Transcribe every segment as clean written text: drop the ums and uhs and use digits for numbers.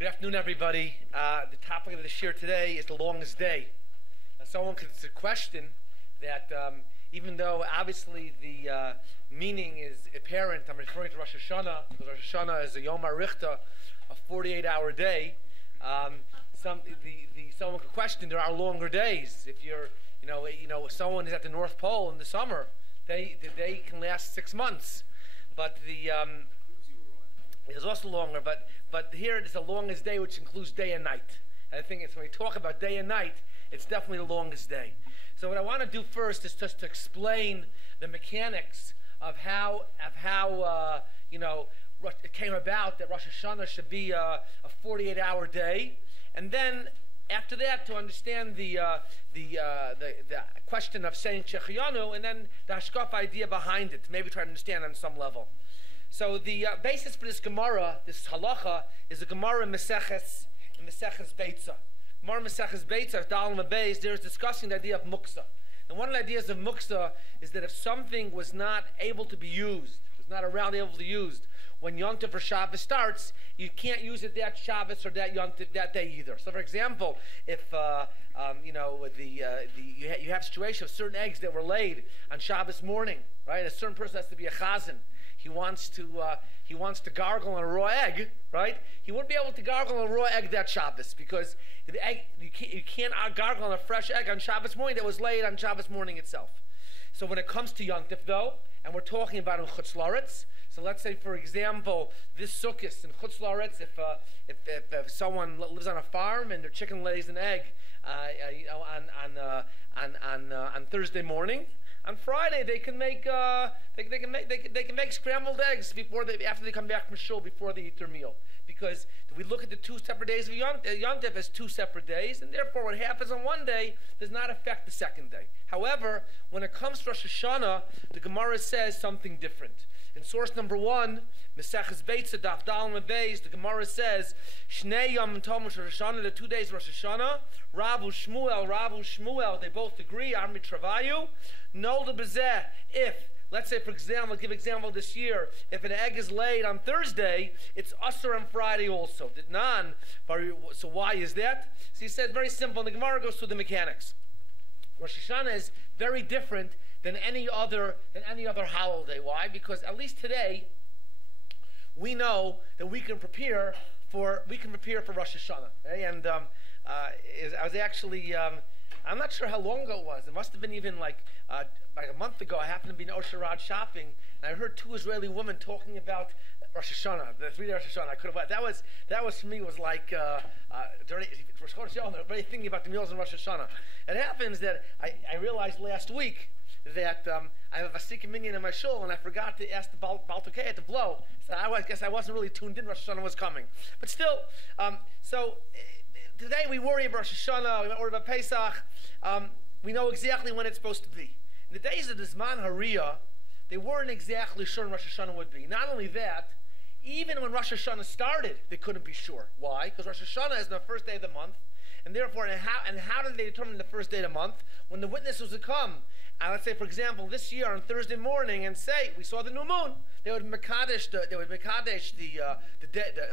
Good afternoon, everybody. The topic of the Shiur today is the longest day. Someone could question that even though obviously the meaning is apparent, I'm referring to Rosh Hashanah, because Rosh Hashanah is a Yom HaRichta, a 48-hour day. Someone could question there are longer days. If you're, someone is at the North Pole in the summer, the day can last 6 months. But it's also longer, but here it is the longest day, which includes day and night. And I think when we talk about day and night, it's definitely the longest day. So what I want to do first is just to explain the mechanics of how it came about that Rosh Hashanah should be a 48-hour day, and then after that to understand the question of saying Shechiyanu, and then the Hashkaf idea behind it, maybe try to understand on some level. So the basis for this Gemara, this halacha, is a Gemara in Meseches Beitza. Gemara Meseches Beitza, Dal and Beis, there is discussing the idea of muksa. And one of the ideas of muksa is that if something was not able to be used, was not around able to be used, when Yom Tov or Shabbos starts, you can't use it that Shabbos or that Yom Tov that day either. So, for example, if you have a situation of certain eggs that were laid on Shabbos morning, right? A certain person has to be a chazan. He wants to gargle on a raw egg, right? He wouldn't be able to gargle on a raw egg that Shabbos because the egg you can't gargle on a fresh egg on Shabbos morning that was laid on Shabbos morning itself. So when it comes to Yom Tov though, and we're talking about in Chutz La'aretz, so let's say for example this Sukkos in Chutz La'aretz, if someone lives on a farm and their chicken lays an egg on Thursday morning. On Friday, they can make scrambled eggs after they come back from shul before they eat their meal, because we look at the 2 separate days of Yom Tov as 2 separate days, and therefore what happens on one day does not affect the second day. However, when it comes to Rosh Hashanah, the Gemara says something different. In source number 1, Meseches Beitza, Daf Dal and Beis, the Gemara says, Shnei Yom Tov Rosh Hashanah, the 2 days of Rosh Hashanah, Rav Shmuel, they both agree, Amri Travayu, Nolda Bezeh, if, let's say for example, I'll give example this year, if an egg is laid on Thursday, it's Asur on Friday also. So why is that? So he said very simple, and the Gemara goes through the mechanics. Rosh Hashanah is very different than any other holiday. Why? Because at least today, we know that we can prepare for Rosh Hashanah. Okay? And I was actually, I'm not sure how long ago it was. It must have been even like a month ago. I happened to be in Osherad shopping, and I heard 2 Israeli women talking about Rosh Hashanah, the 3-day Rosh Hashanah. I could have. That was for me was like Rosh Hashanah. Already thinking about the meals in Rosh Hashanah. It happens that I realized last week that I have a Vasika minion in my shul, and I forgot to ask the Baltukei to blow. So I guess I wasn't really tuned in. Rosh Hashanah was coming, but still. Today we worry about Rosh Hashanah. We worry about Pesach. We know exactly when it's supposed to be. In the days of the Zman Hariyah, they weren't exactly sure when Rosh Hashanah would be. Not only that, even when Rosh Hashanah started, they couldn't be sure. Why? Because Rosh Hashanah is the first day of the month, and therefore, how did they determine the first day of the month? When the witnesses would come, and let's say, for example, this year on Thursday morning, and say we saw the new moon, they would mekadesh the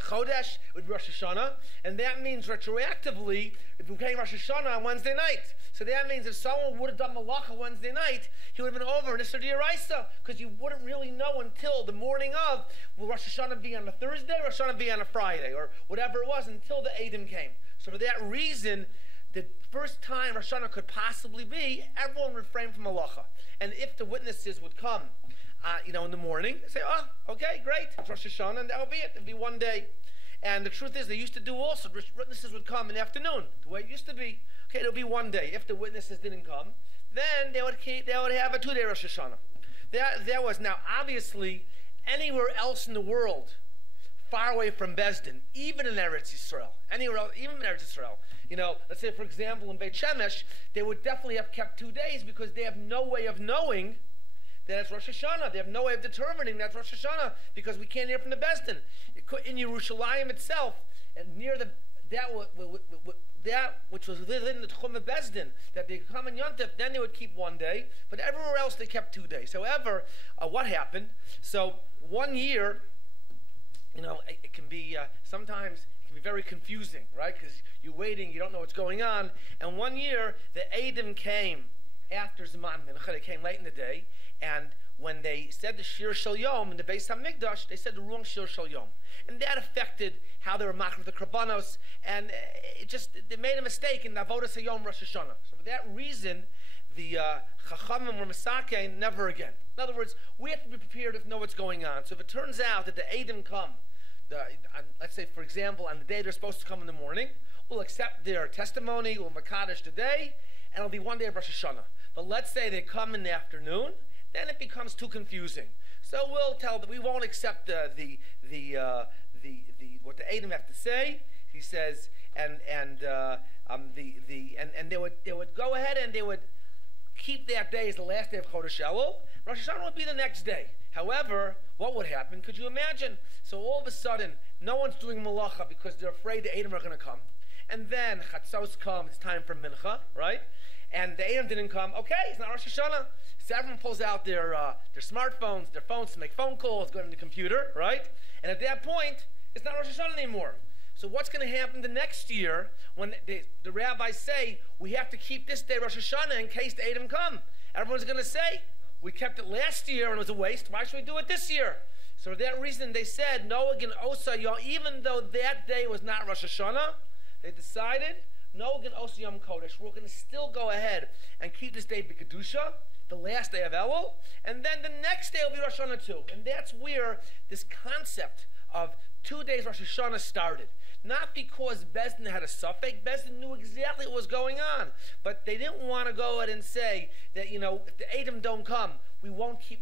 Chodesh with Rosh Hashanah, and that means retroactively it became Rosh Hashanah on Wednesday night. So that means if someone would have done Malacha Wednesday night, he would have been over in Issur D'Oraisa, because you wouldn't really know until the morning of, will Rosh Hashanah be on a Thursday, or Rosh Hashanah be on a Friday, or whatever it was, until the Eidim came. So for that reason, the first time Rosh Hashanah could possibly be, everyone would refrain from Malacha. And if the witnesses would come, in the morning, they say, oh, okay, great, it's Rosh Hashanah, and that will be it. It'll be one day. And the truth is, they used to do also, witnesses would come in the afternoon, the way it used to be. Okay, it'll be one day. If the witnesses didn't come, then they would have a 2-day Rosh Hashanah. There was now, obviously, anywhere else in the world, far away from Bezdin, even in Eretz Yisrael, anywhere else, even in Eretz Yisrael, let's say, for example, in Beit Shemesh, they would definitely have kept 2 days because they have no way of knowing that it's Rosh Hashanah. They have no way of determining that's Rosh Hashanah because we can't hear from the Bezdin. In Yerushalayim itself, and near that which was within the Tchum of Bezdin, that they come in Yom Tov, then they would keep 1 day, but everywhere else they kept 2 days. However, what happened? So 1 year, it can be sometimes be very confusing, right? Because you're waiting, you don't know what's going on. And one year, the Eidim came after Zman Mincha. They came late in the day, and when they said the Shiur Shel Yom in the Beis HaMikdash, they said the wrong Shiur Shel Yom. And that affected how they were machar the Karbanos, and they made a mistake in the Avodas HaYom Rosh Hashanah. So for that reason, the Chachamim were Masakein, never again. In other words, we have to be prepared to know what's going on. So if it turns out that the Eidim come, let's say, for example, on the day they're supposed to come in the morning, we'll accept their testimony, we'll Makadosh today, and it'll be one day of Rosh Hashanah. But let's say they come in the afternoon, then it becomes too confusing. So we'll tell that we won't accept what the Eidim have to say. He says, and they would go ahead and they would keep that day as the last day of Chodesh Elul. Rosh Hashanah would be the next day. However, what would happen? Could you imagine? So all of a sudden, no one's doing malacha because they're afraid the Eidim are going to come. And then Chatzos comes, it's time for Mincha, right? And the Eidim didn't come. Okay, it's not Rosh Hashanah. So everyone pulls out their smartphones, their phones to make phone calls, go to the computer, right? And at that point, it's not Rosh Hashanah anymore. So what's going to happen the next year when the rabbis say, we have to keep this day Rosh Hashanah in case the Eidim come? Everyone's going to say, we kept it last year and it was a waste. Why should we do it this year? So for that reason, they said, no again osa yom, even though that day was not Rosh Hashanah, they decided, no again osa yom kodesh. We're going to still go ahead and keep this day b'kedusha, the last day of Elul, and then the next day will be Rosh Hashanah too. And that's where this concept of 2 days Rosh Hashanah started. Not because Bezdin had a suffix. Bezdin knew exactly what was going on. But they didn't want to go ahead and say that, you know, if the Eidim don't come, we won't keep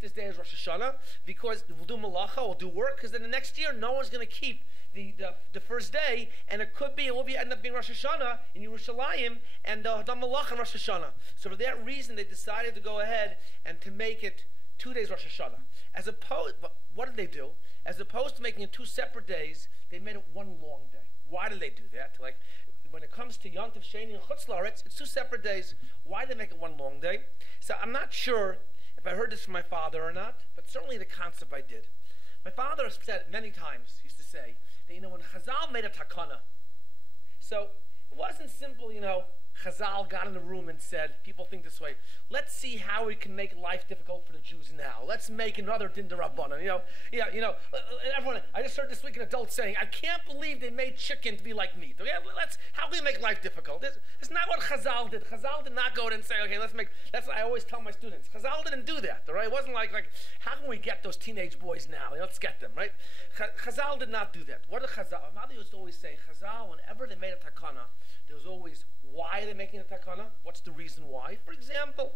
this day as Rosh Hashanah, because we'll do malacha, we'll do work, because then the next year no one's going to keep the first day, and it will end up being Rosh Hashanah in Yerushalayim, and the malacha in Rosh Hashanah. So for that reason, they decided to go ahead and to make it 2 days Rosh Hashanah. What did they do? As opposed to making it 2 separate days, they made it one long day. Why did they do that? Like, when it comes to Yom Tov Sheni and Chutz La'aretz, it's 2 separate days. Why did they make it one long day? So I'm not sure if I heard this from my father or not, but certainly the concept I did. My father said many times, he used to say, that, you know, when Chazal made a takana, so it wasn't simple, you know, Chazal got in the room and said, people think this way, let's see how we can make life difficult for the Jews now. Let's make another Din D'Rabbanan. Everyone, I just heard this week an adult saying, I can't believe they made chicken to be like meat. Okay, how can we make life difficult? It's not what Chazal did. Chazal did not go in and say, okay, that's what I always tell my students. Chazal didn't do that, all right? It wasn't like how can we get those teenage boys now? Let's get them, right? Chazal did not do that. What did Chazal? My mother used to always say, Chazal, whenever they made a takana, there was always, why are they making a takana? What's the reason why? For example,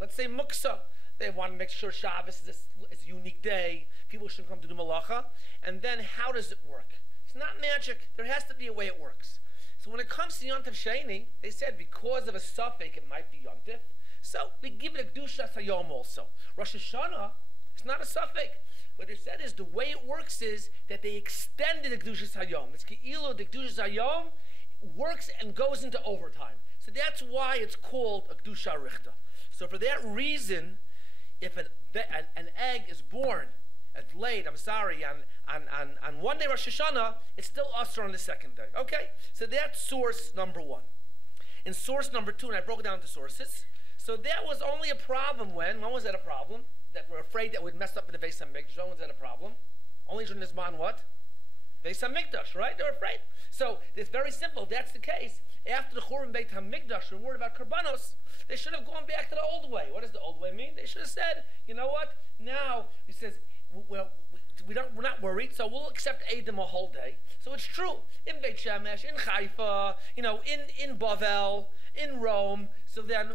let's say muksa. They want to make sure Shabbos is a unique day. People shouldn't come to do malacha. And then how does it work? It's not magic. There has to be a way it works. So when it comes to Yom Tov Sheni, they said because of a suffix it might be Yom Tov. So we give it a Kedushas Hayom also. Rosh Hashanah, it's not a suffix. What they said is the way it works is that they extended the Kedushas Hayom. It's Ke'ilu, the Kedushas Hayom works and goes into overtime. So that's why it's called a Kedusha Richta. So for that reason, if an egg is born, laid, on one day Rosh Hashanah, it's still usher on the second day. Okay? So that's source number 1. In source number 2, and I broke it down into sources, so that was only a problem when was that a problem? That we're afraid that we'd mess up in the Beis HaMikdash. When was that a problem? Only during this man what? Beis HaMikdash, right? They're afraid. So it's very simple. That's the case. After the Churban Beit HaMikdash, we're worried about Karbanos. They should have gone back to the old way. What does the old way mean? They should have said, you know what? Now, he says, we're not worried, so we'll accept Eidim a whole day. So it's true. In Beit Shemesh, in Haifa, in Bavel, in Rome. So then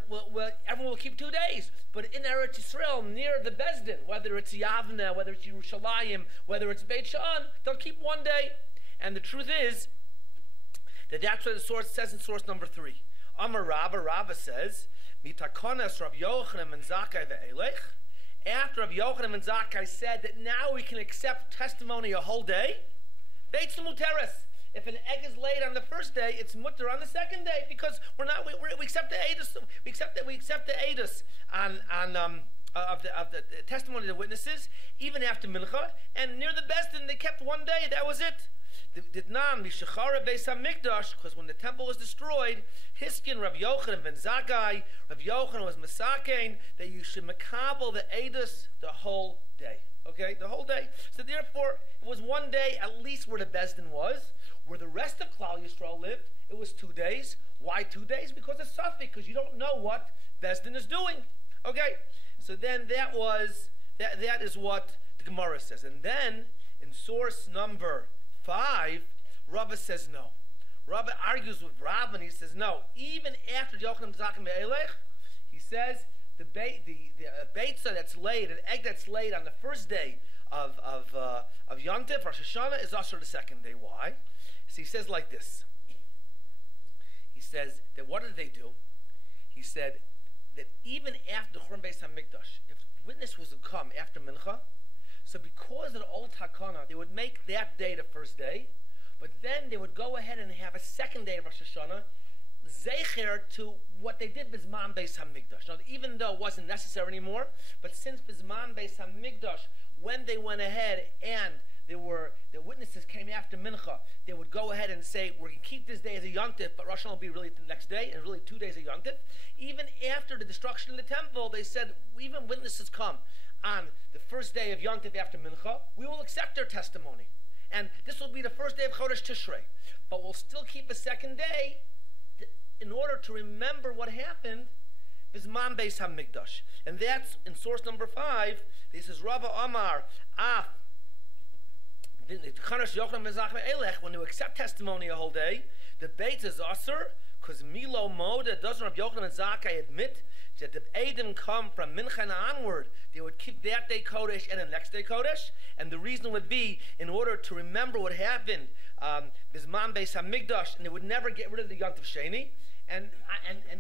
everyone will keep 2 days. But in Eretz Yisrael, near the Bezdin, whether it's Yavne, whether it's Yerushalayim, whether it's Beit Sha'an, they'll keep 1 day. And the truth is that's what the source says in source number 3. Amar Rabba says, Mitakonas Rav Yochanan and Zakkai ve'elech. After Rav Yochanan and Zakkai said that now we can accept testimony a whole day, Beitz Muteres. If an egg is laid on the first day, it's mutter on the second day because we accept the edus. We accept the edus of the testimony of the witnesses even after mincha. And near the Bezdin, they kept 1 day. That was it. because when the temple was destroyed, Hiskin Rav Yochanan ben Zakkai, Rav Yochanan was Masakein, that you should makabel the Eidos the whole day. Okay, the whole day. So therefore, it was one day at least where the Bezdin was. Where the rest of Klal Yisrael lived, it was 2 days. Why 2 days? Because it's Suffolk, because you don't know what Bezdin is doing. Okay, so then that is what the Gemara says. And then, in source number 5, Rava says no. Rava argues with Rav, and he says no. Even after Yochanan Zakim Be'elech, he says the beitza that's laid, an egg that's laid on the first day of Yom Tov, Rosh Hashanah, is also the second day. Why? So he says like this. He says that what did they do? He said that even after the Churban Beis Hamikdash, if witness was to come after Mincha, so because of the old Takana, they would make that day the first day, but then they would go ahead and have a second day of Rosh Hashanah, zecher to what they did Bizman Beis Hamikdash. Now, even though it wasn't necessary anymore, but since Bizman Beis Hamikdash, when they went ahead and the witnesses came after Mincha, they would go ahead and say, we're going to keep this day as a Yom Tov, but Rosh Hashanah will be really the next day, and really 2 days of Yom Tov. Even after the destruction of the temple, they said, even witnesses come on the first day of Yom Tov after Mincha, we will accept their testimony. And this will be the first day of Chodesh Tishrei. But we'll still keep a second day in order to remember what happened Bizman Beis Hamikdash. And that's in source number 5. This is Rava Amar, when you accept testimony a whole day, the beit is usher, because Milo Moda doesn't Rav Yochanan ben Zakkai admit that the Eidim come from Mincha onward, they would keep that day Kodesh and the next day Kodesh, and the reason would be in order to remember what happened Bizman Beis Hamikdash, and they would never get rid of the Yom Tov Sheni. And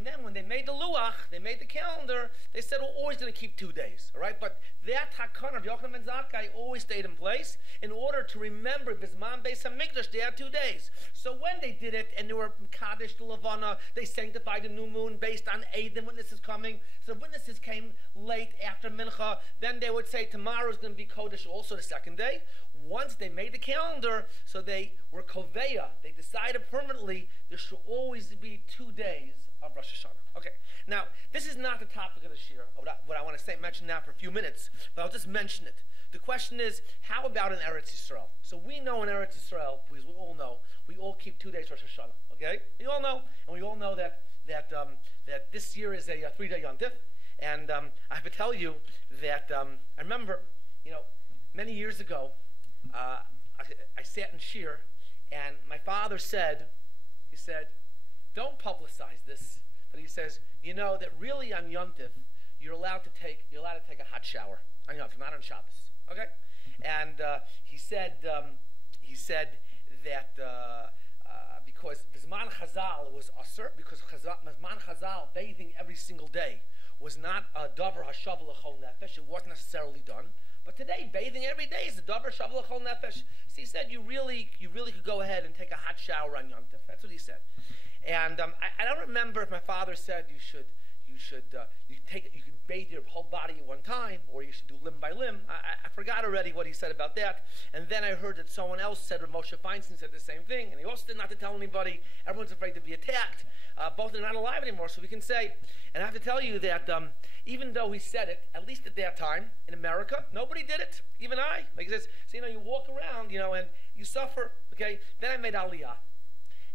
then when they made the luach, they made the calendar, they said we're always going to keep 2 days, all right? But that takana of Yochanan ben Zakkai always stayed in place in order to remember Bizman Beis Hamikdash, they had 2 days. So when they did it, and they were Kaddish to Levana, they sanctified the new moon based on Eidim, witnesses coming. So witnesses came late after Mincha, then they would say tomorrow is going to be Kodesh also the second day. Once they made the calendar, so they were Koveya, they decided permanently there should always be 2 days of Rosh Hashanah. Okay, now this is not the topic of the Shiur, what I want to mention now for a few minutes, but I'll just mention it. The question is, how about in Eretz Yisrael? So we know in Eretz Yisrael, because we all know, we all keep 2 days Rosh Hashanah. Okay, we all know, and we all know that this year is a 3-day Yom Tov, and I have to tell you that I remember, many years ago. I sat in Shiur, and my father said, don't publicize this, but he says, that really on Yom Tov, you're allowed to take a hot shower on Yom Tov, not on Shabbos, okay? And he said that because Bizman Chazal was asur, because Bizman Chazal, bathing every single day, was not a davar hashav l'chol nefesh, it wasn't necessarily done. But today, bathing every day is a davar shav l'chol nefesh. So he said you really could go ahead and take a hot shower on Yom Tov. That's what he said. And I don't remember if my father said you can bathe your whole body at one time, or you should do limb by limb. I forgot already what he said about that. And then I heard that someone else said, Moshe Feinstein said the same thing, and he also said not to tell anybody. Everyone's afraid to be attacked. Both are not alive anymore, so we can say. And I have to tell you that even though he said it, at least at that time in America, nobody did it. Even I. Like he says, so you walk around, and you suffer. Okay. Then I made Aliyah,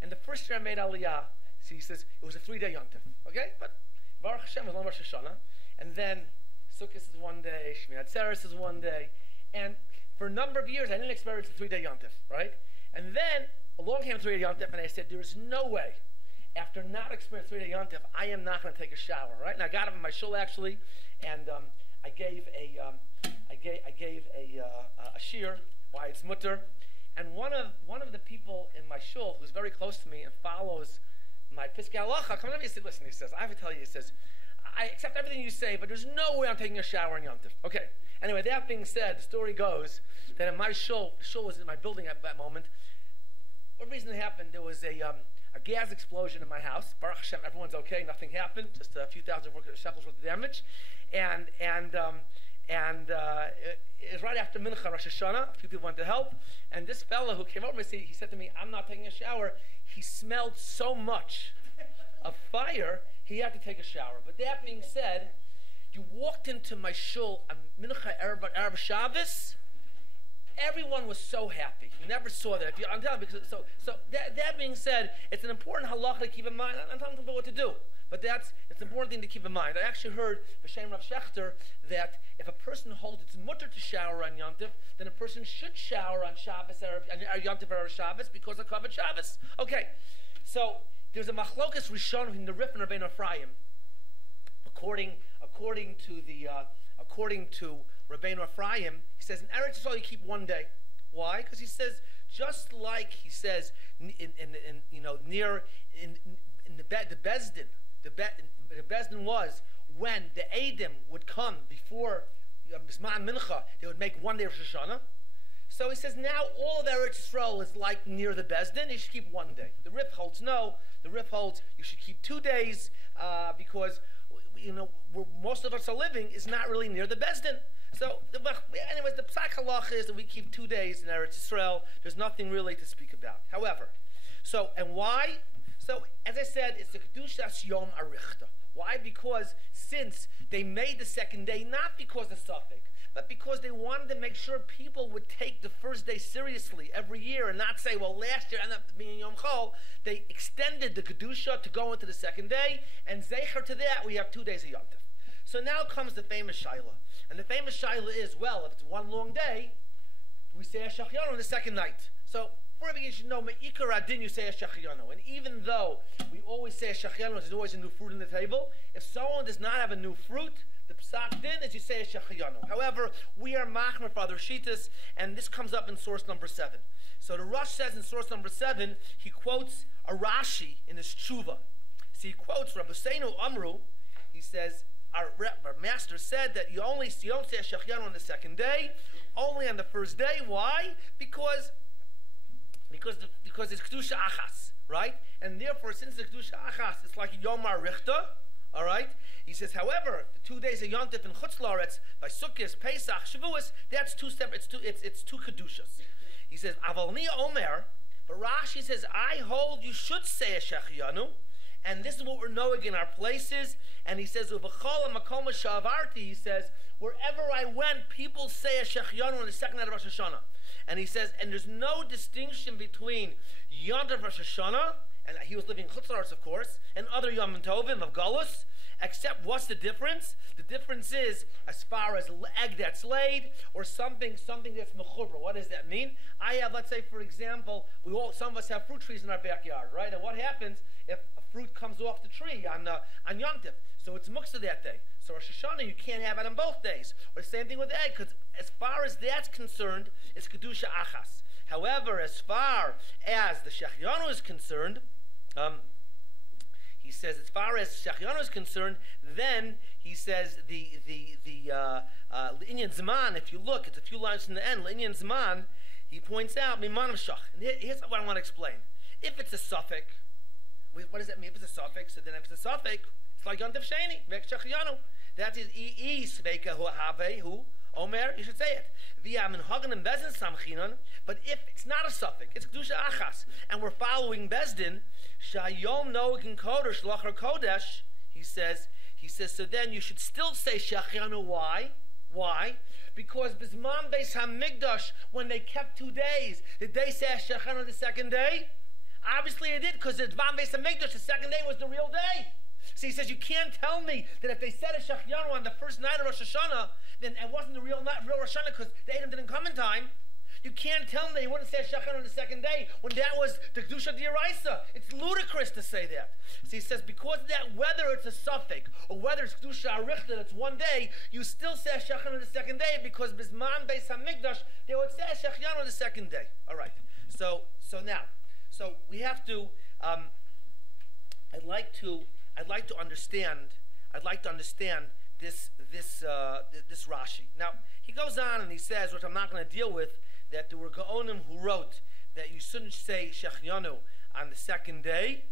and the first year I made Aliyah, so he says it was a 3-day Yom Tov. Okay, but Baruch Hashem was on Rosh Hashanah, and then Sukkot is one day, Shmini Atzeres is one day, and for a number of years I didn't experience a 3-day Yom Tov, right? And then along came 3-day Yom Tov, and I said there is no way. After not experiencing 3-day Yom Tov, I am not going to take a shower, right? And I got up in my shul actually, and I gave a shiur why it's mutter, and one of the people in my shul who's very close to me and follows my Piskei Halacha come to me and said, listen, he says, I have to tell you, he says, I accept everything you say, but there's no way I'm taking a shower in Yom Tov. Okay. Anyway, that being said, the story goes that in my shul was in my building at that moment. What reason it happened? There was a gas explosion in my house. Baruch Hashem, everyone's okay. Nothing happened. Just a few thousand shekels worth of damage. And and it was right after Mincha Rosh Hashanah. A few people wanted to help, and this fellow who came over to me, he said to me, "I'm not taking a shower." He smelled so much of fire, he had to take a shower. But that being said, you walked into my shul on Mincha Erev Shabbos. Everyone was so happy. You never saw that. I'm telling you, because so that being said, it's an important halacha to keep in mind. I'm telling people what to do, but it's an important thing to keep in mind. I actually heard b'shem Rav Shechter that if a person holds it's mutter to shower on Yom Tov, then a person should shower on Shabbos or Yom Tov or Shabbos because of covered Shabbos. Okay, so there's a machlokas rishon in the Rif and Rabbeinu Ephraim. According to Rabbeinu Ephraim, he says in Eretz Yisrael you keep one day. Why? Because he says just like he says in the Bezdin, the Bezdin was when the Eidim would come before Bisman Mincha, they would make one day of Rosh Hashanah. So he says now all of Eretz Yisrael is like near the Bezdin. You should keep one day. The Rif holds no. The Rif holds you should keep 2 days because where most of us are living is not really near the Bezdin. So, anyways, the psak halacha is that we keep 2 days in Eretz Yisrael. There's nothing really to speak about. However, and why? So, as I said, it's the Kedushas Yom Arichta. Why? Because since they made the second day, not because of Suffolk, but because they wanted to make sure people would take the first day seriously every year and not say, well, last year ended up being Yom Chol. They extended the Kedusha to go into the second day, and Zecher to that, we have 2 days of Yom Tov. So now comes the famous Shaila. And the famous Shaila is, well, if it's one long day, we say a Shachianu on the second night. So, for everything you should know, Me'ikar Adin, you say a Shachianu. And even though we always say a Shachianu, there's always a new fruit on the table, if someone does not have a new fruit, the Psak Din is you say a Shachianu. However, we are Machmer for other Shitas, and this comes up in source number 7. So the Rosh says in source number 7, he quotes a Rashi in his Tshuva. So he quotes Rabbi Seinu Amru, he says, our master said that you don't say a Shachianu on the second day, only on the first day. Why? Because it's Kedusha Achas, right? And therefore, since it's Kedusha Achas, it's like Yom Arichta, all right? He says, however, the 2 days of Yom Tov in Chutz La'aretz, by Sukkot, Pesach, Shavuos, that's two separate, it's two Kedushas. He says, Avalni Omer, but Rashi says, I hold you should say a Shachianu, and this is what we're knowing in our places. And he says, he says, wherever I went, people say a Shechianu on the second night of Rosh Hashanah. And he says, and there's no distinction between Yom Tov Rosh Hashanah, and he was living in Chutz La'aretz, of course, and other Yom Tovim of Galus, except what's the difference? The difference is as far as egg that's laid or something that's mechubra. What does that mean? I have, let's say, for example, some of us have fruit trees in our backyard, right? And what happens if a fruit comes off the tree on Yom Tov? So it's muktzah that day. So Rosh Hashanah, you can't have it on both days. Or the same thing with egg, because as far as that's concerned, it's Kedusha Achas. However, as far as the Shechianu is concerned, he says, as far as Shechianu is concerned, then he says the Inyan Zman, if you look, it's a few lines from the end, Inyan Zman, he points out, Mimanav Shach. And here's what I want to explain. If it's a suffix, what does that mean? If it's a suffix, so then if it's a suffix, it's like Yom Tov Sheni, Vek Shechianu. That is Sveika Hu Have Hu Omer, you should say it. But if it's not a suffix, it's Kedusha Achas, and we're following Bezdin, Shayom Noegin Kodesh Lachar Kodesh, he says, so then you should still say Shechianu. Why? Why? Because Bisman Beis HaMikdash, when they kept 2 days, did they say Shechianu the second day? Obviously they did, because it's Bisman Beis HaMikdash, the second day was the real day. So he says, you can't tell me that if they said a Shechianu on the first night of Rosh Hashanah, then it wasn't the real Rosh Hashanah because the Edom didn't come in time. You can't tell me that you wouldn't say a Shechianu on the second day when that was the Kedusha D'Oraisa. It's ludicrous to say that. So he says, because of that, whether it's a suffix or whether it's Kedusha Arichta, that's 1 day, you still say a Shechianu on the second day because Bisman Beis HaMikdash, they would say a Shechianu on the second day. All right. So we have to. I'd like to understand this Rashi. Now he goes on and he says, which I'm not going to deal with, that there were Gaonim who wrote that you shouldn't say Shechianu on the second day,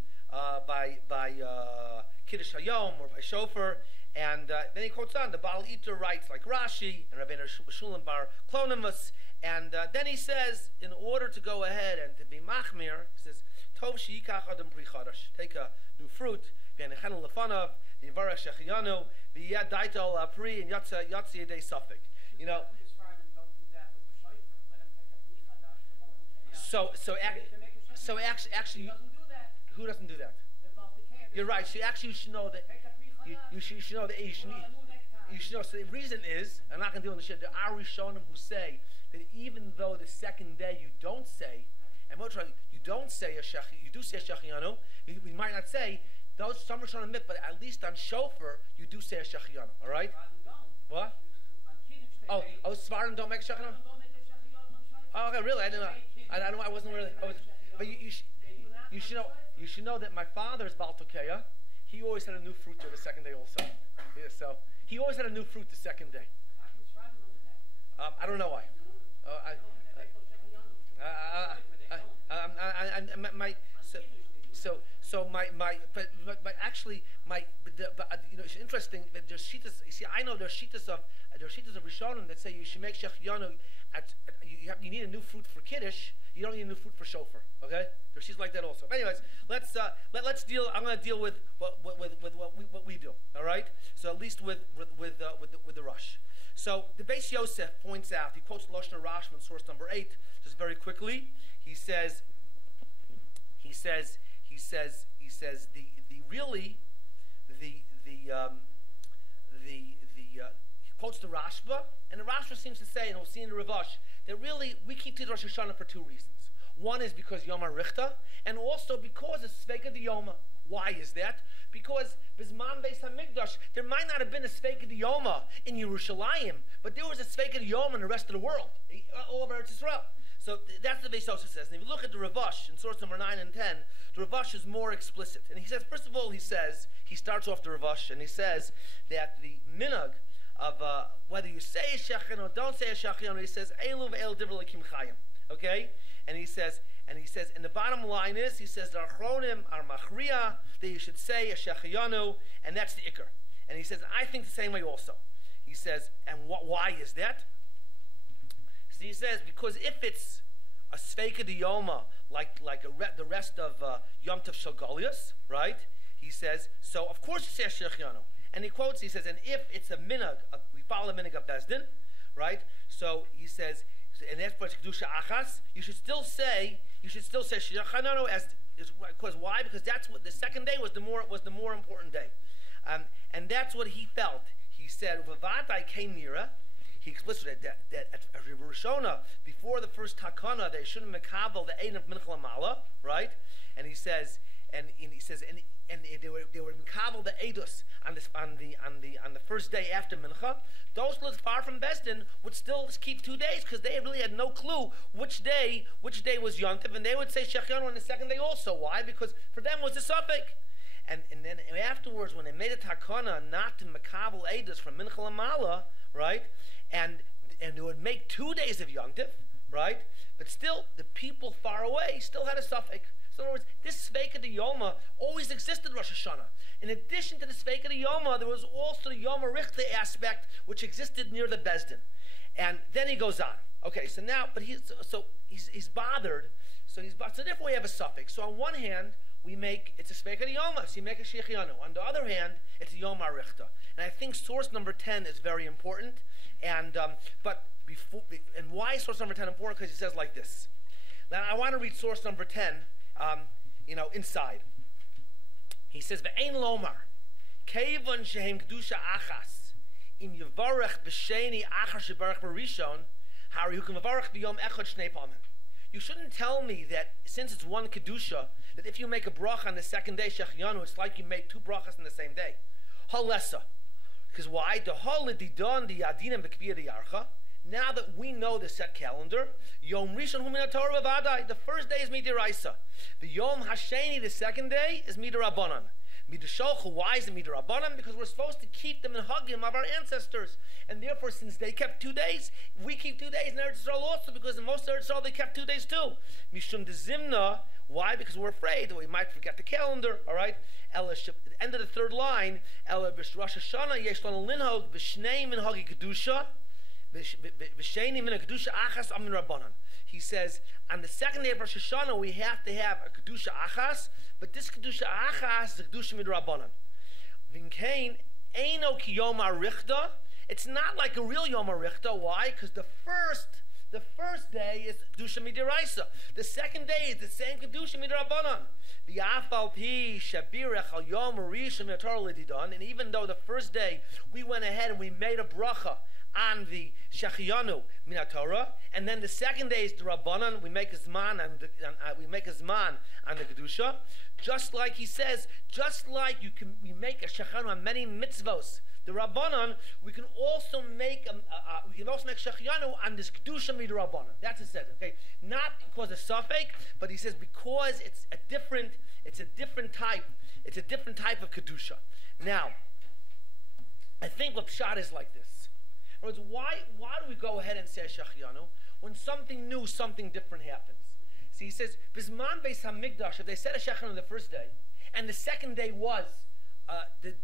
Kiddush Hayom or by Shofar. And then he quotes on, the Baal Iter writes like Rashi and Rabbeinu Shulam Bar Klonimus. And then he says, in order to go ahead and to be machmir, he says, Tov she'yikach adam pri chadash. Take a new fruit, v'yanechenu lefanav, v'yivarech shechiyanu, v'yad daitol pri, and yatsa yedei safek. You know. So actually, who doesn't do that? You're right. So actually, you should know that. You should know that you should know. So the reason is, I'm not going to do it on the shit. There are Rishonim who say that even though the second day you don't say, and you don't say a shech, you do say a shechiyanu. We might not say those some Rishonim admit, but at least on shofar you do say a shechiyanu. All right? What? Oh, Svardim don't make a shechiyanu. Oh, okay, really? I didn't know. I wasn't really. But you should know that my father is Baal Tokeya. He always had a new fruit there the second day also. Yeah, so he always had a new fruit the second day. I don't know why. But actually, it's interesting that there's shittas. You see, I know there's shittas of Rishonim that say you should make shechiyanu. You need a new fruit for Kiddush. You don't need a new fruit for shofar. Okay, there's shittas like that also. But anyways, let's deal. I'm going to deal with what we do. All right. So at least with the rush. So the Beis Yosef points out. He quotes Lashon Rashman, source number 8, just very quickly. He says he quotes the Rashba, and the Rashba seems to say, and we'll see in the Ravash, that really we keep to Rosh Hashanah for 2 reasons. One is because Yom HaRichta, and also because it's Sveika D'Yoma. Why is that? Because Bizman Beis HaMikdash, there might not have been a Sveika D'Yoma in Yerushalayim, but there was a Sveika D'Yoma in the rest of the world, all over Eretz Yisrael. So that's what the Beis Yosef says. And if you look at the Ravash in source number 9 and 10, the Ravash is more explicit. And he says, first of all, he starts off the Ravash, and he says that the minhag of whether you say a shechin or don't say a shechin, he says, Eilu ve'el divrei Elokim chayim. Okay? And he says, and the bottom line is, he says, the achronim are machriya, that you should say a shechiyanu, and that's the ikar. And he says, I think the same way also. He says, and why is that? So he says, because if it's a sveika d'yoma, like the rest of Yom Tov Shogolius, right? He says, so of course you say a shechiyanu. And he quotes, he says, and if it's a minhag, we follow the minhag of Bezdin, right? So he says, and therefore it's kedusha achas. You should still say shechananu because why? Because that's what the second day was the more important day, and that's what he felt. He said, "V'vatai came nira." He explained that at Rishona, before the first takana, they shouldn't mekabel the ein of mincha lamala, right? And he says, and they were mekabel the edus on the first day after mincha. Those who lived far from Besdin would still keep 2 days because they really had no clue which day was Yom Tov, and they would say Shechiyanu on the second day also. Why? Because for them was a suffix. And then afterwards, when they made a takana not to makabel edus from mincha lamala, right? And they would make 2 days of Yom Tov, right? But still, the people far away still had a suffix. So in other words, this Sveika D'Yoma always existed Rosh Hashanah. In addition to the Sveika D'Yoma, there was also the Yom HaRichta aspect, which existed near the Bezdin. And then he goes on. Okay, so now, but he's bothered. So therefore we have a suffix. So on one hand, it's a Sveika D'Yoma, so you make a Shechiyanu. On the other hand, it's a Yom HaRichta. And I think source number 10 is very important. And and why is source number 10 important? Because he says like this. Now I want to read source number 10. Inside. He says, "Ve'ein lomar, kevon shehem kedusha achas, im yevarech b'sheni achar shebarach b'rishon, hari hu kan yevarech b'yom echad shnei pamin." You shouldn't tell me that since it's one kedusha, that if you make a bracha on the second day shechiyanu, it's like you made 2 brachas on the same day. Halesa, because why? The halididon the yadinim b'kviyah the yarcha. Now that we know the set calendar, Yom Rishon hu min Torah v'vadai. The first day is midiraisa. The Yom Hasheni, the second day, is midirabanan. Why is it midrabanan? Because we're supposed to keep them in hagim of our ancestors, and therefore, since they kept 2 days, we keep 2 days in Eretz Yisrael also, because in most Eretz Yisrael they kept 2 days too. Mishum de zimna. Why? Because we're afraid that we might forget the calendar. All right. At the end of the third line, Rosh Hashanah yesh lanu linhog b'shnei minhagi kedusha, b'sheni min kedusha achas amin rabbanan. He says, on the second day of Rosh Hashanah, we have to have a Kedusha Achas, but this Kedusha Achas is a Kedusha Midrabanan. Vinkein, Eino ki Yom HaRichta. It's not like a real Yom HaRichta. Why? Because the first day is Kedusha Midiraisa. The second day is the same Kedusha Midrabanan. V'yafal pi shabirech al Yom HaRishon Torah l'didan. And even though the first day we went ahead and we made a bracha on the Shechiyanu Minat Torah, and then the second day is the Rabbanan. We make a zman on the Kedusha, just like he says, just like we make a Shechiyanu on many mitzvos. The Rabbanan, we can also make Shechiyanu on this Kedusha Mid Rabbanan. That's it said. Okay, not because of Safek, but he says because it's a different type of Kedusha. Now, I think what Pshat is like this. In other words, why do we go ahead and say Shechiyanu when something new, something different happens? See, he says, Bisman Beis HaMikdash, if they said a Shechiyanu on the first day, and the second day was the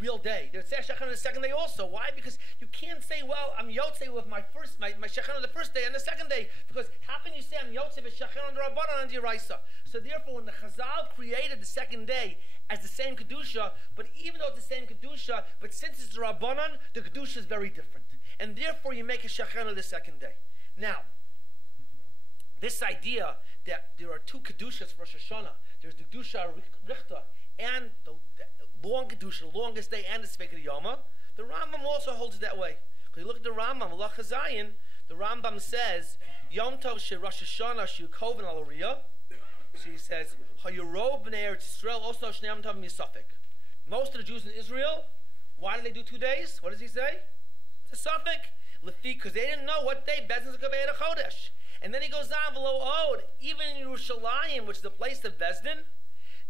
real day, they would say a Shechiyanu on the second day also. Why? Because you can't say, well, I'm Yotzei with my Shechiyanu on the first day and the second day, because how can you say I'm Yotzei with Shechiyanu on the Rabbanan and the Yeraisa? So therefore, when the Chazal created the second day as the same Kedusha, but even though it's the same Kedusha, but since it's the Rabbanan, the Kedusha is very different. And therefore, you make a Shechiyanu the second day. Now, this idea that there are two Kedushas for Rosh Hashanah, there's the Kedusha Richta and the long Kedusha, the longest day, and the Svekei Yoma, the Rambam also holds it that way. Because you look at the Rambam, Allah Chazayin, the Rambam says, Yom Tov she Rosh Hashanah she Koven al Ariyah. So he says, Hayurov b'nei Eretz Yisrael also Shneim Tov misafek. Most of the Jews in Israel, why do they do 2 days? What does he say? It's a suffix. Because they didn't know what day Bezdin's Kaveh Chodesh. And then he goes on below Od, even in Yerushalayim, which is the place of Bezdin,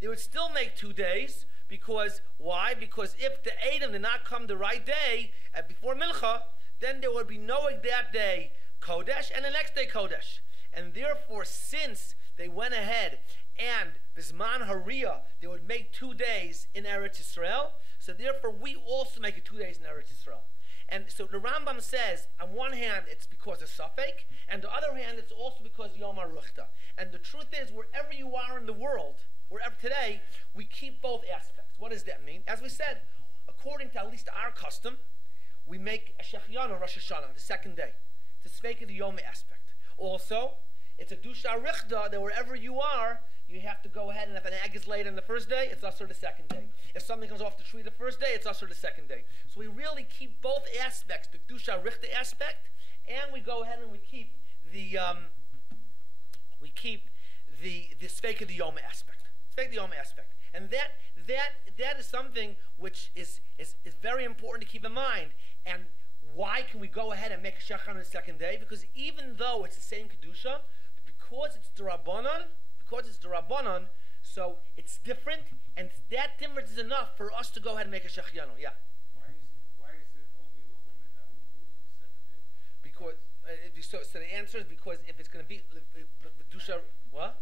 they would still make 2 days. Because why? Because if the Edom did not come the right day before Mincha, then there would be no that day Kodesh and the next day Kodesh. And therefore, since they went ahead and Bisman Hariyah, they would make 2 days in Eretz Yisrael. So therefore, we also make it 2 days in Eretz Yisrael. And so the Rambam says, on one hand, it's because of Safek, and the other hand, it's also because Yom HaRuchta. And the truth is, wherever you are in the world, wherever today, we keep both aspects. What does that mean? As we said, according to at least our custom, we make a Shechiyanu on Rosh Hashanah, the second day. It's a Svekei Yoma aspect. Also, it's a Dusha Richda that wherever you are, you have to go ahead, and if an egg is laid on the first day, it's also the second day. If something comes off the tree the first day, it's also the second day. So we really keep both aspects, the Dusha Richda aspect, and we go ahead and we keep the Svekei Yoma aspect. Svekei Yoma aspect. And that is something which is very important to keep in mind. And why can we go ahead and make a Shechiyanu on the second day? Because even though it's the same Kedusha, because it's the Rabbanan, so it's different, and that difference is enough for us to go ahead and make a Shechiyanu. Yeah. Why is it only the Chum and not the second day? Because so the answer is because if it's going to be Kedusha, what?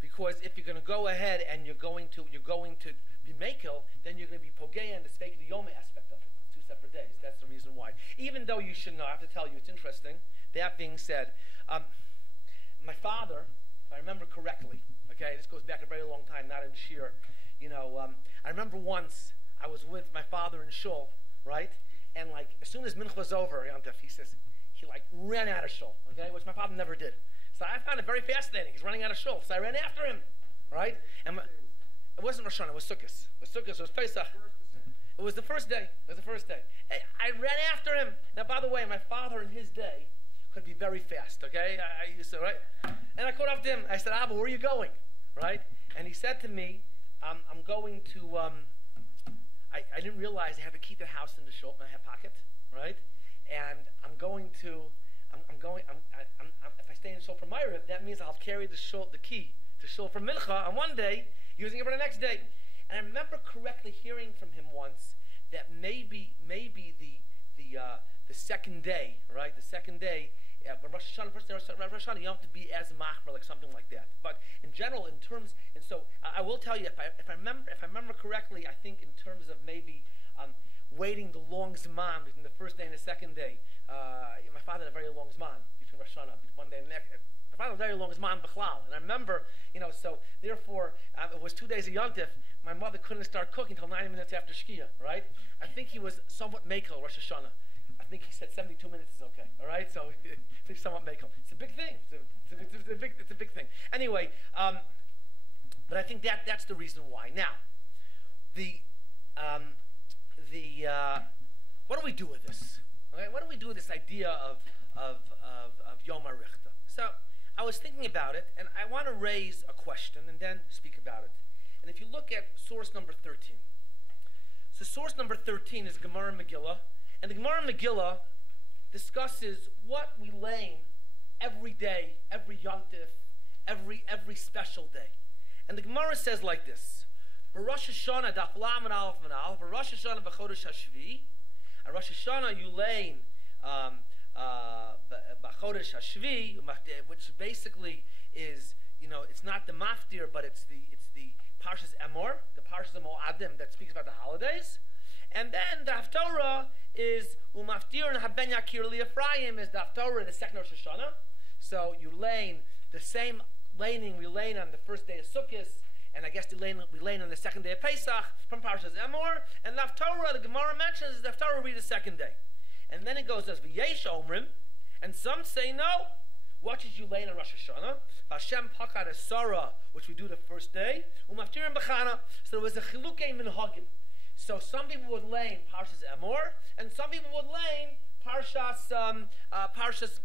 Because if you're going to go ahead and you're going to be Mekel, then you're going to be Pogei and the Svekei Yoma aspect of it. 2 separate days. That's the reason why. Even though you should know, I have to tell you, it's interesting. That being said, my father, if I remember correctly, okay, this goes back a very long time, not in Shiur. I remember once I was with my father in Shul, right? And like as soon as Mincha was over, he says he like ran out of Shul, okay, which my father never did. So I found it very fascinating. He's running out of Shul, so I ran after him, right? And it wasn't Rosh Hashanah, it was Sukkot. It was Pesach. It was the first day. I ran after him. Now, by the way, my father in his day could be very fast, okay? I used to, right? And I caught up to him. I said, Abba, where are you going? Right? And he said to me, I'm going to, I didn't realize I had to keep the house in the shul, in my pocket, right? And if I stay in shul for Ma'ariv, that means I'll carry the key to to shul for mincha on one day, using it for the next day. And I remember correctly hearing from him once that maybe the second day, right? The second day, but Rosh Hashanah, first day Rosh Hashanah, you don't have to be as machmer, like something like that. But in general, in terms, and so I will tell you, if I remember correctly, I think in terms of maybe waiting the long zman between the first day and the second day. My father had a very long zman between Rosh Hashanah, one day and the next. My father had a very long zman b'chlal, and I remember, so therefore it was 2 days of Yontif. My mother couldn't start cooking until 90 minutes after Shkia, right? I think he was somewhat makel Rosh Hashanah. I think he said 72 minutes is okay, all right? So he's somewhat makel. It's a big thing. It's a big thing. Anyway, but I think that's the reason why. Now, what do we do with this? Okay? What do we do with this idea of Yom HaRichta? So I was thinking about it, and I want to raise a question and then speak about it. And if you look at source number 13, so source number 13 is Gemara Megillah, and the Gemara Megillah discusses what we lane every day, every Yontif, every special day. And the Gemara says like this: Rosh Hashanah daf lam and aleph and aleph, Rosh Hashanah b'chodesh hashvi. At Rosh Hashanah you lane b'chodesh hashvi, which basically is, it's not the maftir, but it's the Parshas Emor, the Parshas Mo'adim that speaks about the holidays. And then the Haftorah is Umaftir and Haben Yakir Li Ephraim is the Haftorah, the second Rosh Hashanah. So you lane the same laning we lane on the first day of Sukkot, and I guess we lane on the second day of Pesach from Parshas Emor. And the Haftorah, the Gemara mentions, the Haftorah read the second day. And then it goes as V'yesh Omrim, and some say no. What should you lane on Rosh Hashanah? Vashem Pakad Esara, which we do the first day. Umaftirim B'chana. So there was a Chilukei Minhagim. So some people would lane Parshas Emor, and some people would lane Parshas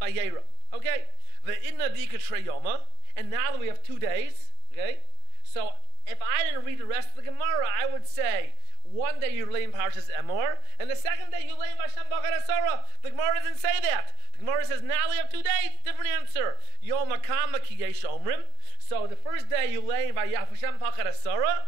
Bayera. Okay? The Idna Dika Treyoma, and now that we have 2 days, okay? So if I didn't read the rest of the Gemara, I would say one day you lane Parshas Emor, and the second day you lane Vashem Pakad Esara. The Gemara doesn't say that. The Gemara says now we have 2 days. Different answer. Yom Hakama Ki Yesh Omrim. So the first day you lane Vashem Pakad Esara.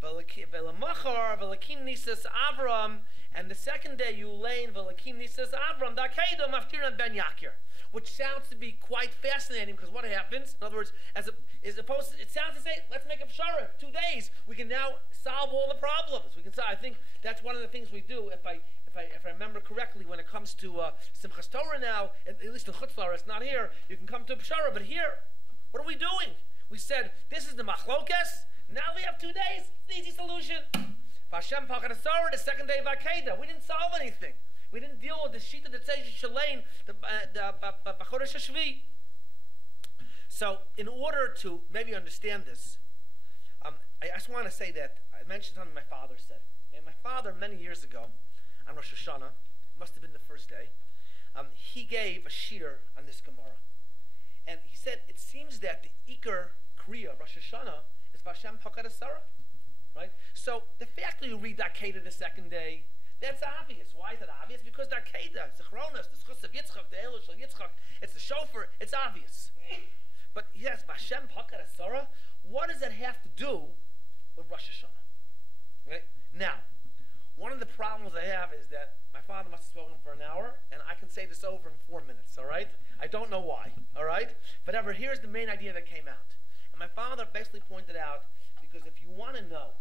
Velamachar velakim nisas Avram, and the second day you lane velakim nisas Avram dakedo maftiran ben Yakir, which sounds to be quite fascinating because what happens? In other words, it sounds to say, let's make a pshara. 2 days, we can now solve all the problems. We can say, I think that's one of the things we do. If I remember correctly, when it comes to Simchas Torah now, at least in Chutz La'aretz, it's not here. You can come to a pshara, but here, what are we doing? We said this is the machlokes. Now we have 2 days. It's an easy solution. Vashem Pakad Esara, the second day of Akeda. We didn't solve anything. We didn't deal with the shita that says Shalain, the Chodesh Hashvi. So, in order to maybe understand this, I just want to say that I mentioned something my father said. And my father, many years ago, on Rosh Hashanah, must have been the first day, he gave a shiur on this Gemara. And he said, it seems that the Iker Kriya, Rosh Hashanah, is Vashem Pakad Esara, right? So the fact that you read Dakeda the second day, that's obvious. Why is that obvious? Because Dakeda, Zichronos, the Schus of Yitzchak, the Elosh of Yitzchak, it's the shofar, it's obvious. But yes, Vashem Pakad Esara, what does that have to do with Rosh Hashanah? Okay? Now, one of the problems I have is that my father must have spoken for an hour, and I can say this over in 4 minutes, all right? I don't know why, all right? But ever, here's the main idea that came out. My father basically pointed out, because if you want to know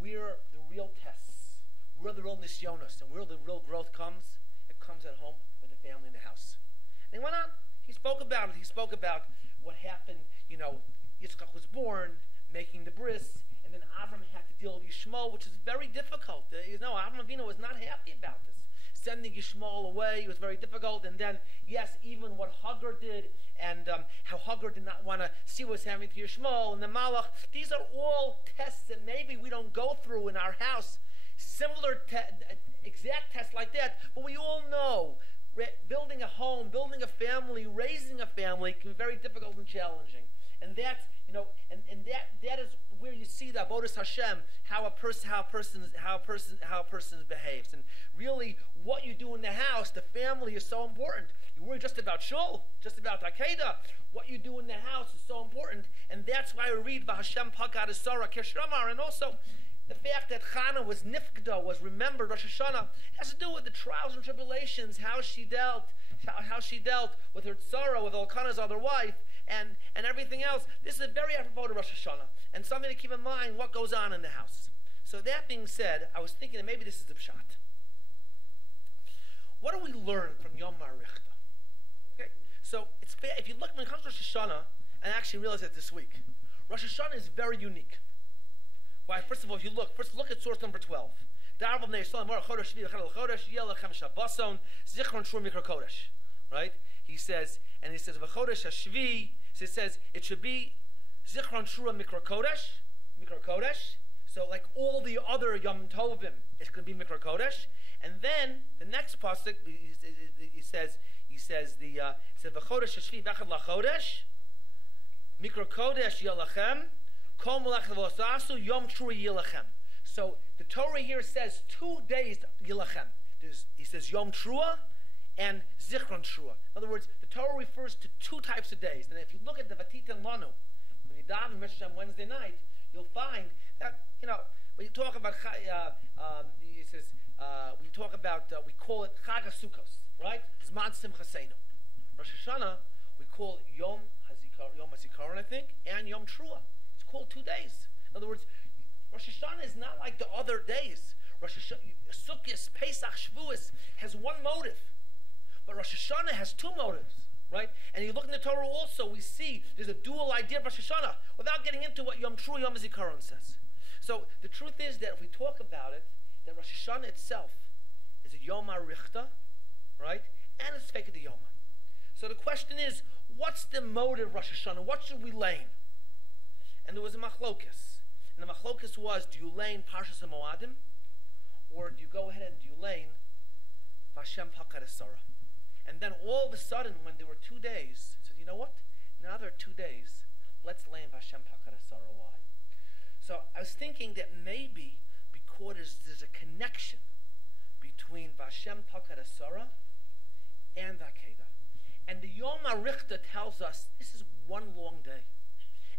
where the real tests, where the real nisyonos, and where the real growth comes, it comes at home with the family in the house. And he went on. He spoke about it. He spoke about what happened. Yitzchak was born, making the bris, and then Avram had to deal with Yishmael, which is very difficult. Avram Avinu was not happy about this. Sending Yishmael away was very difficult. And then, yes, even what Hagar did, and how Hagar did not want to see what's happening to Yishmael and the Malach. These are all tests that maybe we don't go through in our house. Similar, exact tests like that. But we all know building a home, building a family, raising a family can be very difficult and challenging. And that's, and that is where you see the avodas Hashem, how a person behaves, and really what you do in the house, the family is so important. You worry just about shul, just about Akedah. What you do in the house is so important, and that's why we read V'Hashem Pakad Esara Keshramar, and also the fact that Chana was nifkda, was remembered, Rosh Hashanah, has to do with the trials and tribulations, how she dealt with her tzara, with Elkanah's other wife, and everything else. This is a very apropos to Rosh Hashanah, and something to keep in mind what goes on in the house. So that being said, I was thinking that maybe this is the pshat. What do we learn from Yom Harichta? Okay, so it's fair, if you look, when it comes to Rosh Hashanah, and I actually realized that this week, Rosh Hashanah is very unique. Why? First of all, if you look at source number 12. Right? He says V'chodesh Hashvi. It says it should be Zichron Shura Mikra Kodesh. So like all the other Yom Tovim, it's going to be Mikra Kodesh. And then the next pasuk, he says V'chodesh Hashvi Bechad LaChodesh Mikra Kodesh Yelachem. So the Torah here says 2 days Yilachem. He says Yom Trua and Zichron Trua. In other words, the Torah refers to 2 types of days. And if you look at the Vatitan Lanu, when you daven Rosh Hashanah Wednesday night, you'll find that when you talk about he says we call it Chag HaSukkos, right? Zman Simchaseinu. Rosh Hashanah we call it Yom HaZikaron, I think, and Yom Trua. 2 days. In other words, Rosh Hashanah is not like the other days. Rosh Hashanah, Sukkot, Pesach, Shavuos has one motive, but Rosh Hashanah has 2 motives, right? And you look in the Torah also, we see there's a dual idea of Rosh Hashanah, without getting into what Yom Trua, Yom HaZikaron says. So the truth is that if we talk about it, that Rosh Hashanah itself is a Yom HaRichta, right? And it's Feked Yoma. So the question is, what's the motive of Rosh Hashanah? What should we lane? And there was a machlokus. And the machlokus was, do you lane Parshas HaMoadim? Or do you go ahead and do you lane Vashem Pakad Esara? And then all of a sudden, when there were 2 days, said, you know what? Now there are 2 days. Let's lane Vashem Pakad Esara. Why? So I was thinking that maybe because there's a connection between Vashem Pakad Esara and Akedah. And the Yom HaRichta tells us this is one long day.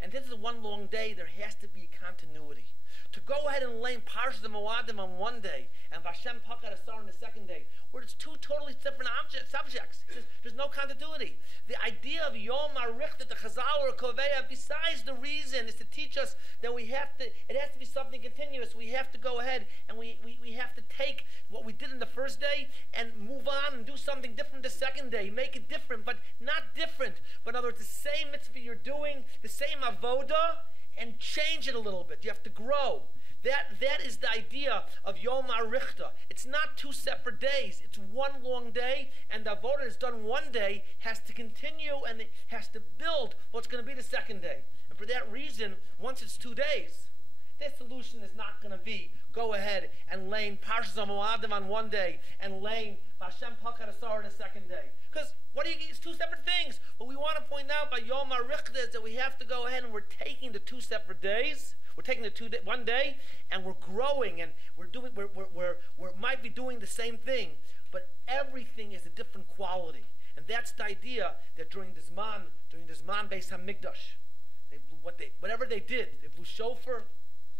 And this is one long day, there has to be continuity. To go ahead and lay Parshas Moadim on one day and Vashem Pakad Esara on the second day, where it's 2 totally different subjects. There's no continuity. The idea of Yom HaRichta, the Chazal or Koveya, besides the reason, is to teach us that it has to be something continuous. We have to go ahead and we have to take what we did in the first day and move on and do something different the second day. Make it different, but not different. But in other words, the same mitzvah you're doing, the same avoda, and change it a little bit. You have to grow. That is the idea of Yom HaRichta. It's not 2 separate days. It's one long day, and the avoda that's done one day has to continue and it has to build what's going to be the second day. And for that reason, once it's 2 days, their solution is not going to be go ahead and lane Parshas HaMoadim on one day and lane Vashem Pakad Esara the second day. Because it's 2 separate things. What we want to point out by Yom HaRichta is that we have to go ahead and we're taking the 2 separate days. We're taking the 1 day and we're growing and we might be doing the same thing, but everything is a different quality. And that's the idea that during this man Beis HaMikdash, whatever they did, they blew shofar.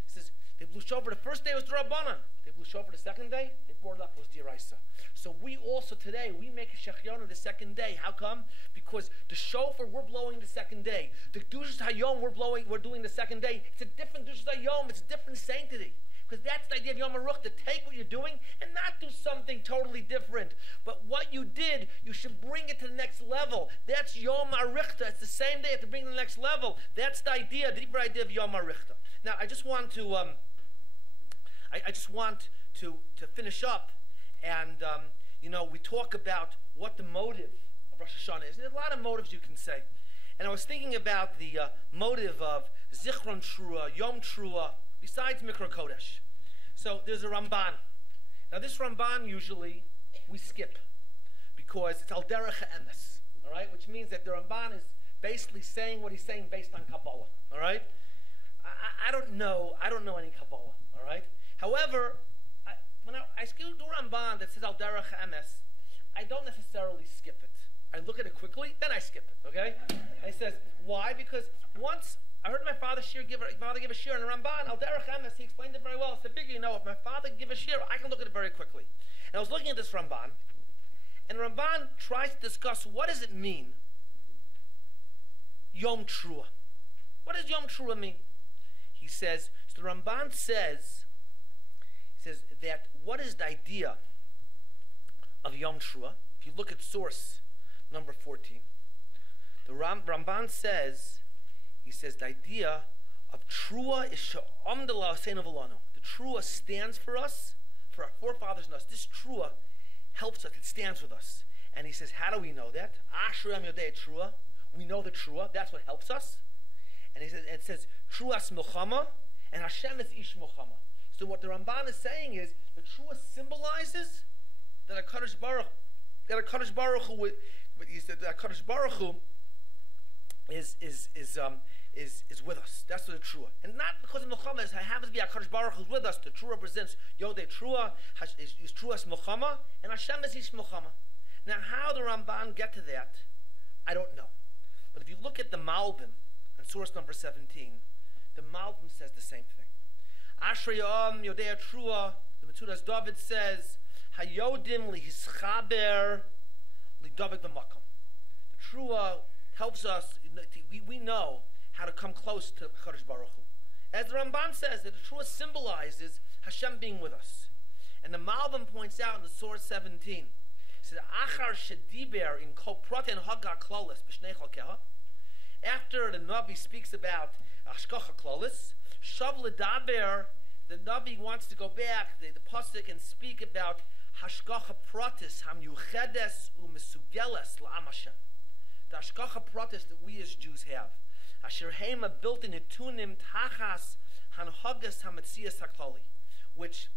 It says they blew shofar. The first day was the Rabbanan. They blew shofar the second day. They brought it up was D'Oraisa. So we also today we make a Shechionu the second day. How come? Because the shofar we're blowing the second day. The Dushas Hayom we're doing the second day. It's a different Dushas Hayom. It's a different sanctity. Because that's the idea of Yom HaRichta, to take what you're doing and not do something totally different. But what you did, you should bring it to the next level. That's Yom HaRichta. It's the same day, you have to bring it to the next level. That's the idea, the deeper idea of Yom HaRichta. Now, I just want to finish up, and we talk about what the motive of Rosh Hashanah is. There's a lot of motives you can say. And I was thinking about the motive of Zichron Trua, Yom Trua, besides Mikra Kodesh. So there's a Ramban. Now this Ramban usually we skip because it's Al Derech HaEmes, all right? Which means that the Ramban is basically saying what he's saying based on Kabbalah. All right? I don't know any Kabbalah. All right? However, when I do Ramban that says Al Derech Emes, I don't necessarily skip it. I look at it quickly, then I skip it. Okay? And he says, why? Because once I heard my father give a shiur in the Ramban, Al Derech Emes, he explained it very well. So figure, if my father give a shiur, I can look at it very quickly. And I was looking at this Ramban, and Ramban tries to discuss what does it mean, Yom Trua. What does Yom Trua mean? He says, so the Ramban says that what is the idea of Yom Trua? If you look at source number 14, the Ramban says, he says the idea of Trua is Sha'am de la Hossein of Alano. The Trua stands for us, for our forefathers and us. This Trua helps us, it stands with us. And he says, how do we know that? Ashrei Yodei Trua. We know the Trua, that's what helps us. And he says, it says, Truas Milchama, and Hashem is Ish Milchama. So what the Ramban is saying is, the Trua symbolizes that HaKadosh Baruch Hu, he said that HaKadosh Baruch Hu is with us. That's the Trua. And not because of Milchama, it happens to be HaKadosh Baruch Hu is with us. The Trua represents Yodei Trua, is Truas Milchama, and Hashem is Ish Milchama. Now, how the Ramban get to that, I don't know. But if you look at the Malbim, on source number 17, the Malbim says the same thing. Ashrei Yom Yodei Trua, the Metzudas David says, Hayodim lihischaber lidavik b'makom. The Trua helps us, we know how to come close to Kadosh Baruch Hu. As the Ramban says, that the Trua symbolizes Hashem being with us. And the Malbim points out in the source 17, it says, Achar shediber in kol protein haga klolis b'shnei chalkeha. After the Navi speaks about Hashgacha Klolis, Shav L'daber, the Navi wants to go back, the Pasuk, and speak about Hashgacha Pratis, Hamyuchedes U'Mesugeles L'Am Hashem. The Hashgacha Pratis that we as Jews have. Asher Hema built in Etunim Tachas Hanhagas Hametzias HaKlali, which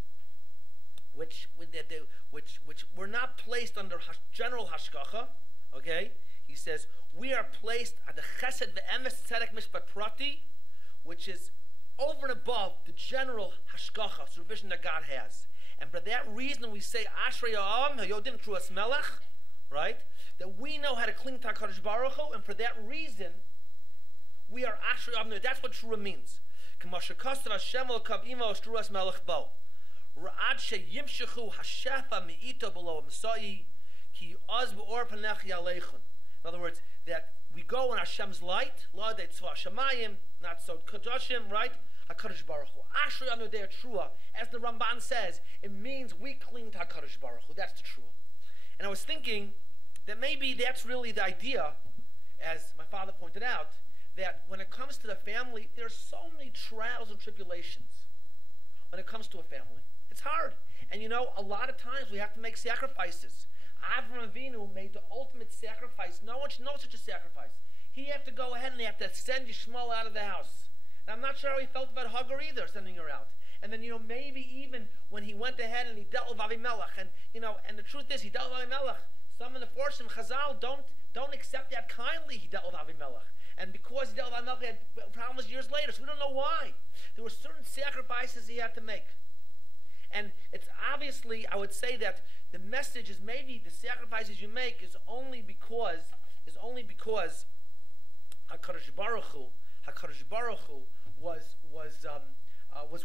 were not placed under general Hashgacha, okay? He says, we are placed at the Chesed Ve'emes Tzedek Mishpat Prati, which is over and above the general Hashgacha, supervision that God has. And for that reason we say, Ashrei Ha'am Hayodim Truas Melech, right? That we know how to cling to HaKadosh Baruch Hu, and for that reason, we are Ashrei Ha'am. That's what Trua means. K'mashakastav Hashem L'kav Imo Truas Melech Bo. Ra'ad Sheyimshechu Hashefa Me'ito Below M'sai Ki Oz Be'or Panech Yaleichun. In other words, that we go in Hashem's light, La De Tzva Shemayim, not so Kadoshim, right? HaKadosh Baruch Hu. Ashrei Am Yodei Trua, as the Ramban says, it means we cling to HaKadosh Baruch Hu. That's the Trua. And I was thinking that maybe that's really the idea, as my father pointed out, that when it comes to the family, there are so many trials and tribulations when it comes to a family. It's hard. And a lot of times we have to make sacrifices. Avraham Avinu made the ultimate sacrifice. No one should know such a sacrifice. He had to go ahead and he had to send Yishmael out of the house. And I'm not sure how he felt about Hagar either, sending her out. And then, maybe even when he went ahead and he dealt with Avimelech, and the truth is, he dealt with Avimelech. Some of the Forshim Chazal don't accept that kindly. He dealt with Avimelech, and because he dealt with Avimelech, he had problems years later. So we don't know why. There were certain sacrifices he had to make. And it's obviously, I would say that the message is maybe the sacrifices you make is only because HaKadosh Baruch Hu was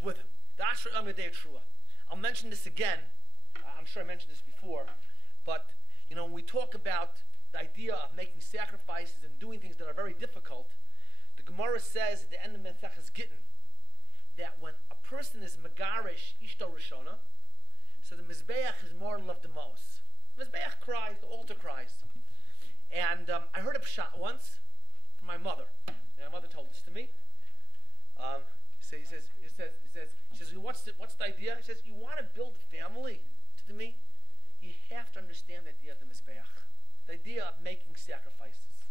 with him. The Ashrei Am Yodei Trua. I'll mention this again. I'm sure I mentioned this before, but when we talk about the idea of making sacrifices and doing things that are very difficult, the Gemara says at the end of Maseches Gittin that when a person is Megarish Ishto Rishona, so the Mizbeach is more loved the most. The Mizbeach cries, the altar cries. And I heard a pshat once from my mother. And my mother told this to me. She says, what's the idea? She says, you want to build a family? To me, you have to understand the idea of the Mizbeach. The idea of making sacrifices.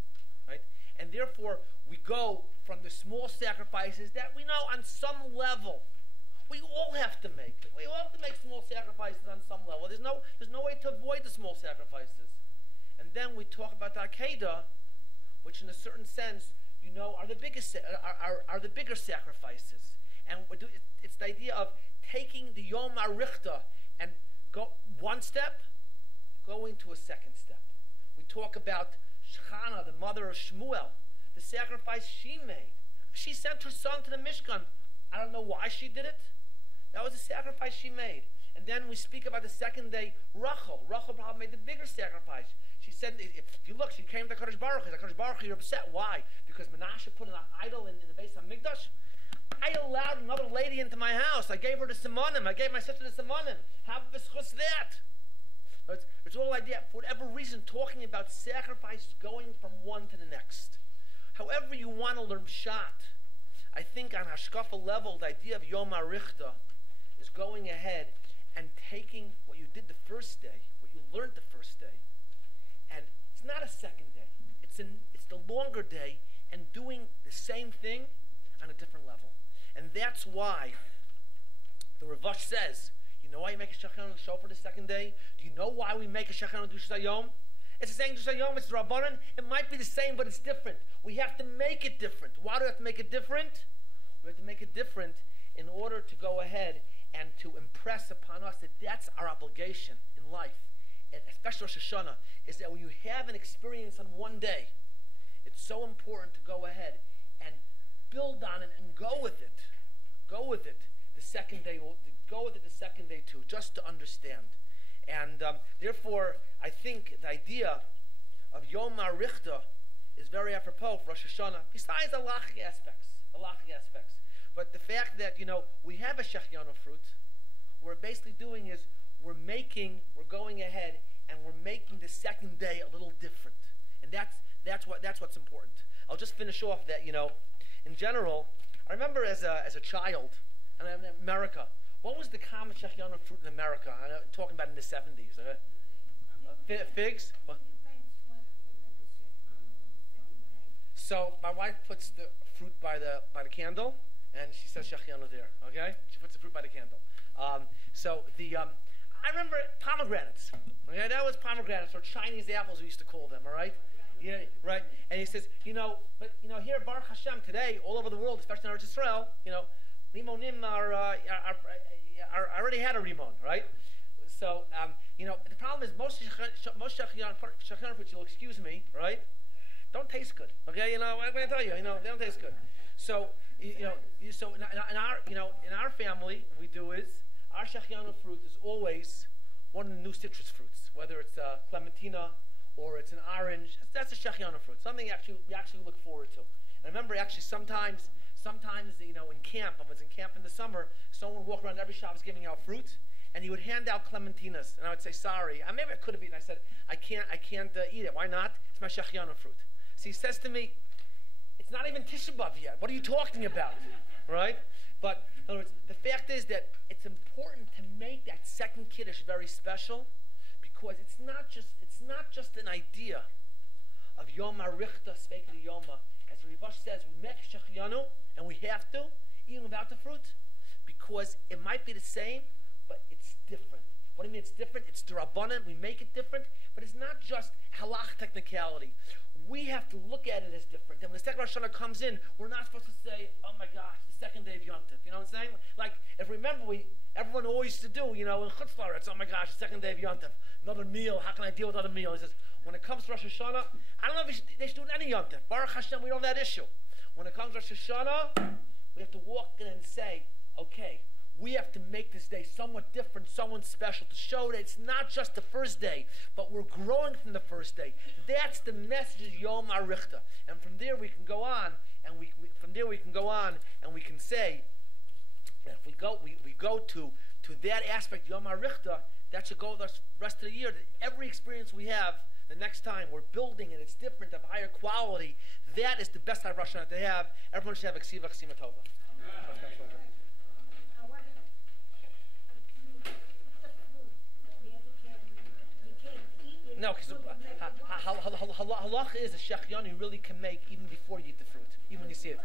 Right? And therefore, we go from the small sacrifices that we know on some level we all have to make. We all have to make small sacrifices on some level. There's no way to avoid the small sacrifices. And then we talk about the Akedah, which in a certain sense, are the biggest, are the bigger sacrifices. And it's the idea of taking the Yom HaRichta and go one step, going to a second step. We talk about Shechana, the mother of Shmuel, the sacrifice she made. She sent her son to the Mishkan. I don't know why she did it. That was a sacrifice she made. And then we speak about the second day, Rachel. Rachel probably made the bigger sacrifice. She said, if you look, she came to Kadosh Baruch Hu. Kadosh Baruch Hu, you're upset. Why? Because Menashe put an idol in the base of Mikdash. I allowed another lady into my house. I gave her the Simonim. I gave my sister the Simonim. Have v'schus that. It's all idea, for whatever reason, talking about sacrifice going from one to the next. However you want to learn Pshat, I think on Hashkafa level, the idea of Yom HaRichta is going ahead and taking what you did the first day, what you learned the first day, and it's not a second day. It's the longer day, and doing the same thing on a different level. And that's why the Ravash says, you know why you make a Shechana and show for the second day? Do you know why we make a Shechana and Dushas Hayom? It's the same Dushas Hayom, it's the Rabbanan. It might be the same, but it's different. We have to make it different. Why do we have to make it different? We have to make it different in order to go ahead and to impress upon us that that's our obligation in life, and especially Rosh Hashanah, is that when you have an experience on one day, it's so important to go ahead and build on it and go with it. Go with it the second day. Go with it the second day too, just to understand. And therefore, I think the idea of Yom HaRichta is very apropos for Rosh Hashanah, besides the halachic aspects. But the fact that, we have a Shechianu fruit, what we're basically doing is we're going ahead and we're making the second day a little different. And that's what's important. I'll just finish off that, in general, I remember as a child, and in America, what was the common Shechianu fruit in America? I'm talking about in the 70s. Figs? What? So my wife puts the fruit by the candle, and she says Shechianu there. Okay, she puts the fruit by the candle. I remember pomegranates. Okay, that was pomegranates or Chinese apples we used to call them. All right, yeah, right. And he says, but here Baruch Hashem today, all over the world, especially in Eretz Yisrael, limonim are I already had a limon, right? So the problem is most Shechianu fruits, you'll excuse me, right? Don't taste good, okay? What can I tell you? They don't taste good. So, so in our family, what we do is our Shechianu fruit is always one of the new citrus fruits, whether it's a clementina or it's an orange. That's a Shechianu fruit. Something we actually look forward to. And I remember actually sometimes in camp, I was in camp in the summer, someone would walk around every shop giving out fruit, and he would hand out clementinas, and I would say sorry. Maybe I could have eaten. I said I can't eat it. Why not? It's my Shechianu fruit. So he says to me, it's not even Tisha B'Av yet. What are you talking about? Right? But in other words, the fact is that it's important to make that second Kiddush very special, because it's not just an idea of Yom HaRichta Sveika Yoma. As the Rivash says, we make Shechianu, and we have to, even without the fruit, because it might be the same, but it's different. What do you mean it's different? It's the Rabbanan, we make it different, but it's not just halach technicality. We have to look at it as different. And when the second Rosh Hashanah comes in, we're not supposed to say, oh my gosh, the second day of Yom Tov. You know what I'm saying? Like, if remember, everyone always used to do, in Chutz La'aretz, oh my gosh, the second day of Yom Tov. Another meal, how can I deal with other meals? He says, when it comes to Rosh Hashanah, I don't know if they should do it any Yom Tov. Baruch Hashem, we don't have that issue. When it comes to Rosh Hashanah, we have to walk in and say, okay, we have to make this day somewhat different, somewhat special, to show that it's not just the first day, but we're growing from the first day. That's the message of Yom HaRichta. And from there we can go on, and we can say that if we go to that aspect, Yom HaRichta, that should go with us the rest of the year. That every experience we have, the next time we're building and it's different, of higher quality. That is the best type of Rosh Hashanah to have. Everyone should have a Ksiva Tova. No, because halacha is a Shechianu you really can make even before you eat the fruit, even when you see it.